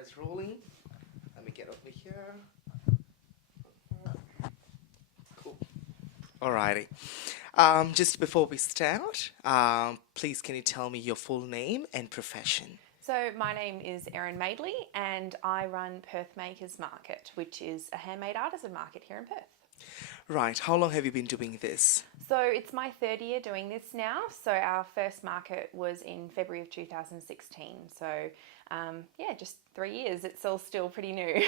camera's rolling. Let me get over here. Cool. Alrighty. Just before we start, please can you tell me your full name and profession? So my name is Erin Madeley and I run Perth Makers Market, which is a handmade artisan market here in Perth. Right. How long have you been doing this? So it's my third year doing this now. So our first market was in February of 2016. So yeah, just 3 years. It's all still pretty new.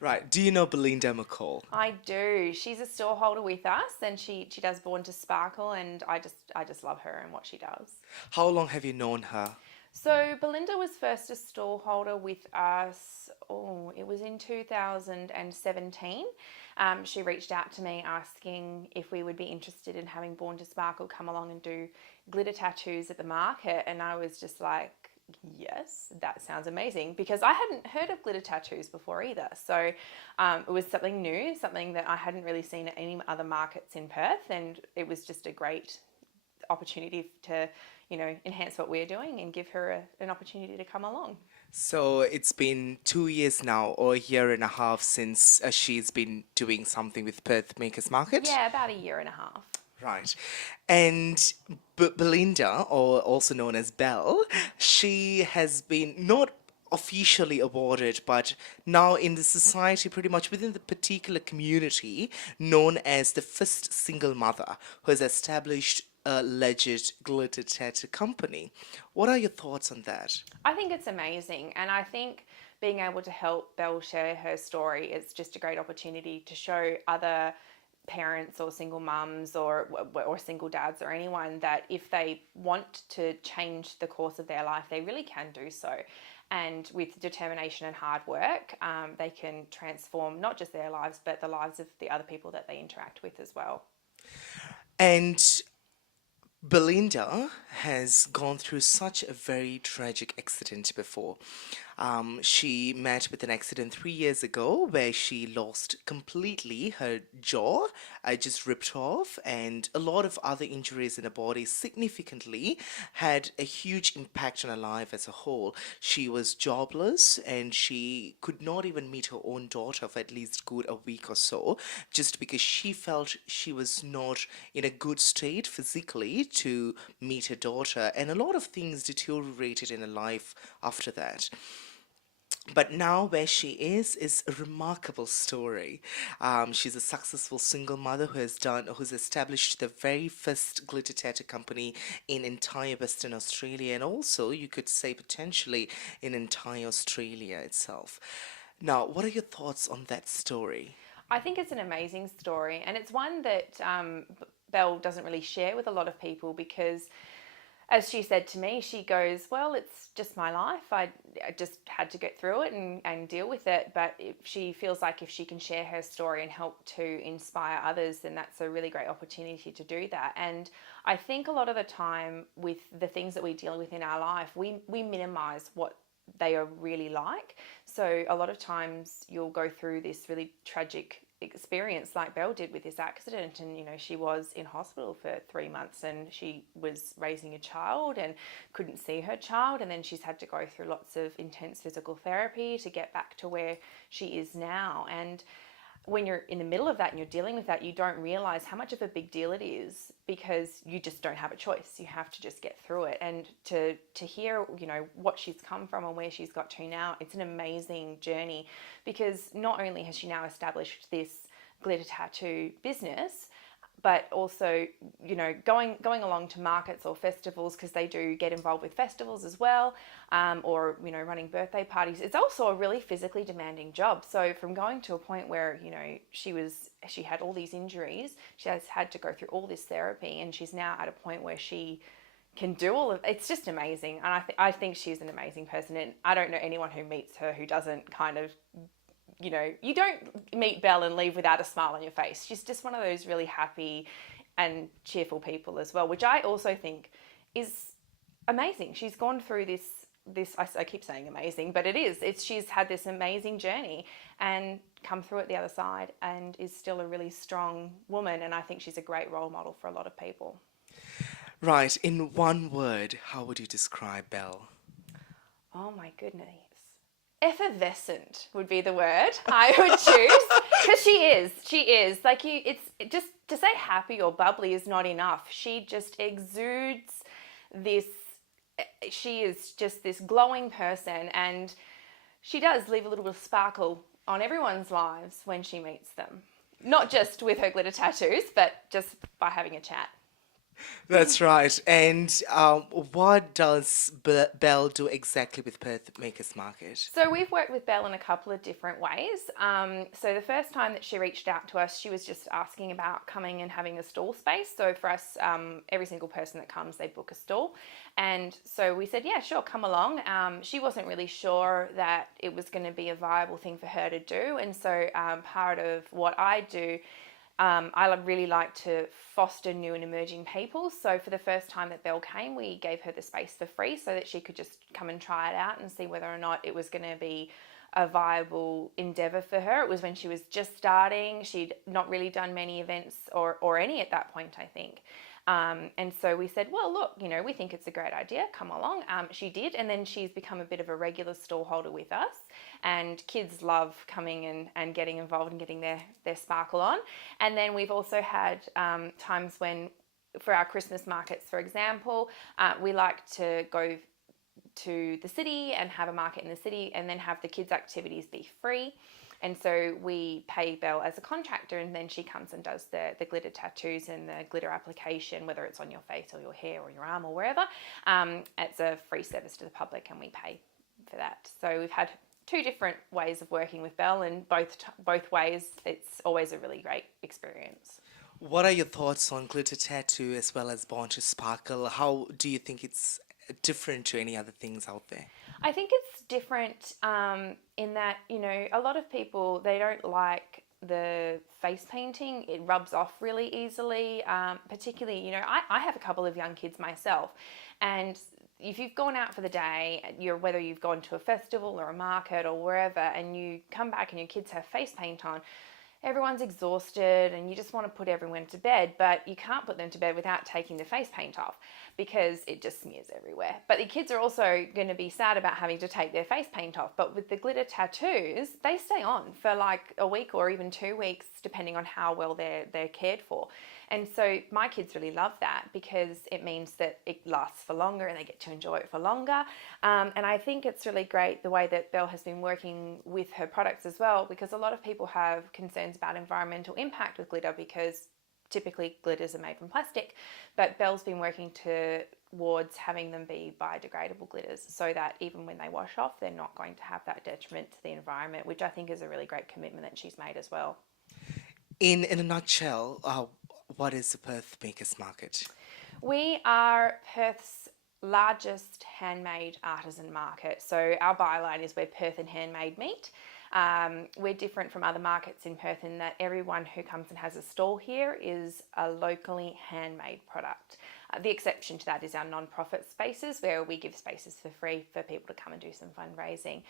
Right. Do you know Belinda McCall? I do. She's a store holder with us, and she does Born to Sparkle, and I just love her and what she does. How long have you known her? So Belinda was first a stall holder with us, oh, it was in 2017. She reached out to me asking if we would be interested in having Born to Sparkle come along and do glitter tattoos at the market. And I was just like, yes, that sounds amazing, because I hadn't heard of glitter tattoos before either. So it was something new, something that I hadn't really seen at any other markets in Perth. And it was just a great opportunity to enhance what we're doing and give her an opportunity to come along. So it's been 2 years now, or a year and a half since she's been doing something with Perth Makers Market. Yeah, about a year and a half. Right. And Belinda, or also known as Belle, she has been not officially awarded, but now in the society, pretty much within the particular community, known as the first single mother who has established a legit glitter tattoo company. What are your thoughts on that? I think it's amazing, and I think being able to help Belle share her story is just a great opportunity to show other parents or single mums or single dads or anyone that if they want to change the course of their life, they really can do so. And with determination and hard work, they can transform not just their lives, but the lives of the other people that they interact with as well. And Belinda has gone through such a very tragic accident before. She met with an accident 3 years ago where she lost completely her jaw, just ripped off, and a lot of other injuries in her body significantly had a huge impact on her life as a whole. She was jobless and she could not even meet her own daughter for at least good a week or so, just because she felt she was not in a good state physically to meet her daughter, and a lot of things deteriorated in her life after that. But now where she is a remarkable story. She's a successful single mother who's established the very first glitter tattoo company in entire Western Australia, and also you could say potentially in entire Australia itself. Now, what are your thoughts on that story? I think it's an amazing story, and it's one that Belle doesn't really share with a lot of people because, as she said to me, she goes, well, it's just my life. I just had to get through it and deal with it. But if she feels like if she can share her story and help to inspire others, then that's a really great opportunity to do that. And I think a lot of the time with the things that we deal with in our life, we minimize what they are really like. So a lot of times you'll go through this really tragic experience like Belle did with this accident, and she was in hospital for 3 months and she was raising a child and couldn't see her child, and then she's had to go through lots of intense physical therapy to get back to where she is now. And when you're in the middle of that and you're dealing with that, you don't realize how much of a big deal it is because you just don't have a choice. You have to just get through it. And to hear, what she's come from and where she's got to now, it's an amazing journey, because not only has she now established this glitter tattoo business, but also, going along to markets or festivals, because they do get involved with festivals as well, or, running birthday parties. It's also a really physically demanding job. So from going to a point where, she had all these injuries, she has had to go through all this therapy, and she's now at a point where she can do all of it's just amazing. And I think she's an amazing person, and I don't know anyone who meets her who doesn't kind of, you don't meet Belle and leave without a smile on your face. She's just one of those really happy and cheerful people as well, which I also think is amazing. She's gone through this I keep saying amazing, but it is. She's had this amazing journey and come through it the other side and is still a really strong woman, and I think she's a great role model for a lot of people. Right, in one word, how would you describe Belle? Oh my goodness. Effervescent would be the word I would choose, because she is like, you, it's just to say happy or bubbly is not enough. She just exudes this, she is just this glowing person, and she does leave a little bit of sparkle on everyone's lives when she meets them, not just with her glitter tattoos, but just by having a chat. That's right. And what does Belle do exactly with Perth Makers Market? So we've worked with Belle in a couple of different ways. So the first time that she reached out to us, she was just asking about coming and having a stall space. So for us, every single person that comes, they book a stall. And so we said, yeah, sure, come along. She wasn't really sure that it was going to be a viable thing for her to do. And so part of what I do, I really like to foster new and emerging people. So for the first time that Belle came, we gave her the space for free so that she could just come and try it out and see whether or not it was going to be a viable endeavor for her. It was when she was just starting. She'd not really done many events or any at that point, I think. And so we said, well, look, we think it's a great idea. Come along. She did. And then she's become a bit of a regular stallholder with us. And kids love coming and getting involved and getting their sparkle on. And then we've also had times when, for our Christmas markets, for example, we like to go to the city and have a market in the city and then have the kids' activities be free. And so we pay Belle as a contractor, and then she comes and does the glitter tattoos and the glitter application, whether it's on your face or your hair or your arm or wherever. It's a free service to the public, and we pay for that. So we've had two different ways of working with Belle, and both ways, it's always a really great experience. What are your thoughts on glitter tattoo as well as Born to Sparkle? How do you think it's different to any other things out there? I think it's different in that, a lot of people, they don't like the face painting. It rubs off really easily, particularly, I have a couple of young kids myself, and if you've gone out for the day, whether you've gone to a festival or a market or wherever, and you come back and your kids have face paint on, everyone's exhausted and you just want to put everyone to bed, but you can't put them to bed without taking the face paint off because it just smears everywhere. But the kids are also going to be sad about having to take their face paint off. But with the glitter tattoos, they stay on for like a week or even 2 weeks, depending on how well they're cared for. And so my kids really love that because it means that it lasts for longer and they get to enjoy it for longer. And I think it's really great the way that Belle has been working with her products as well, because a lot of people have concerns about environmental impact with glitter because typically glitters are made from plastic, but Belle's been working towards having them be biodegradable glitters so that even when they wash off, they're not going to have that detriment to the environment, which I think is a really great commitment that she's made as well. In a nutshell, what is the Perth Makers Market? We are Perth's largest handmade artisan market. So our byline is where Perth and handmade meet. We're different from other markets in Perth in that everyone who comes and has a stall here is a locally handmade product. The exception to that is our non-profit spaces where we give spaces for free for people to come and do some fundraising.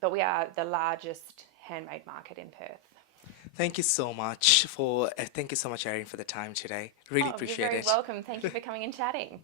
But we are the largest handmade market in Perth. Thank you so much, Erin, for the time today. Really Oh, you're appreciate very it. welcome. Thank you for coming and chatting.